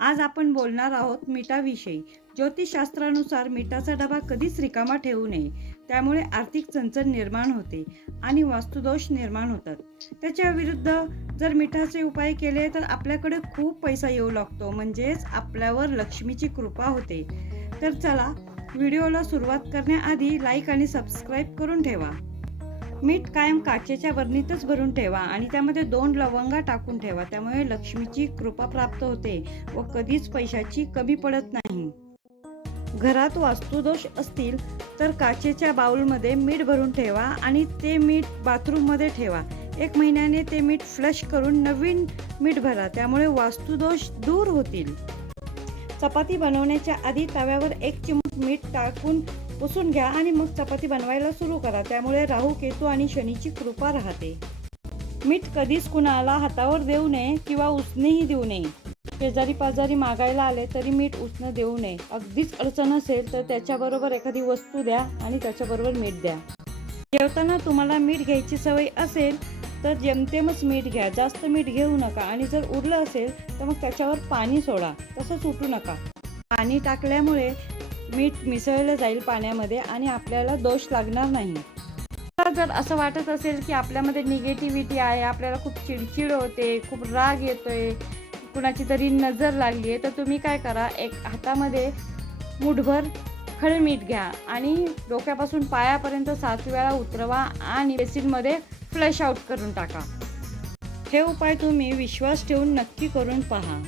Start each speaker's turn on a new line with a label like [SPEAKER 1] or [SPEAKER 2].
[SPEAKER 1] आज आपण बोलणार आहोत मिठाविषयी. ज्योतिषशास्त्रानुसार मिठाचा डबा कधीच रिकामा ठेवू नये. त्यामुळे आर्थिक चणचण निर्माण होते आणि वास्तुदोष निर्माण होतात. त्याच्या विरुद्ध जर मिठाचे उपाय केले तर आपल्याकडे खूप पैसा येऊ लागतो. म्हणजेच आपल्यावर लक्ष्मीची कृपा होते. तर चला व्हिडिओला सुरुवात करण्याआधी लाईक आणि सबस्क्राईब करून ठेवा. मीठ कायम काचेच्या बरणीतच भरून ठेवा आणि त्यामध्ये दोन लवंगा टाकून ठेवा. त्यामुळे लक्ष्मीची कृपा प्राप्त होते व कधीच पैशाची कमी पडत नाही. घरात वास्तुदोष असतील तर काचेच्या बाउलमध्ये मीठ भरून ठेवा आणि ते मीठ बाथरूममध्ये ठेवा. एक महिन्याने ते मीठ फ्लश करून नवीन मीठ भरा. त्यामुळे वास्तुदोष दूर होतील. चपाती बनवण्याच्या आधी तव्यावर एक चिमूट मीठ टाकून पुसून घ्या आणि मग चपाती बनवायला सुरू करा. त्यामुळे राहू केतू आणि शनीची कृपा राहते. मीठ कधीच कुणाला हातावर देऊ नये किंवा उसनेही देऊ नये. शेजारी पाजारी मागायला आले तरी मीठ उसनं देऊ नये. अगदीच अडचण असेल तर त्याच्याबरोबर एखादी वस्तू द्या आणि त्याच्याबरोबर मीठ द्या. जेवताना तुम्हाला मीठ घ्यायची सवय असेल तर जेमतेमच मीठ घ्या. जास्त मीठ घेऊ नका आणि जर उरलं असेल तर मग त्याच्यावर पाणी सोडा. तसंच उठू नका. पाणी टाकल्यामुळे मीठ मिसळलं जाईल पाण्यामध्ये आणि आपल्याला दोष लागणार नाही. जर असं वाटत असेल की आपल्यामध्ये निगेटिव्हिटी आहे आपल्याला खूप चिडचिड होते खूप राग येतोय कुणाची तरी नजर लागली आहे तर तुम्ही काय करा एक हातामध्ये मुठभर खडे मीठ घ्या आणि डोक्यापासून पायापर्यंत सात वेळा उतरवा आणि बेसिनमध्ये फ्लश आउट करून टाका. हे उपाय तुम्ही विश्वास ठेवून नक्की करून पहा.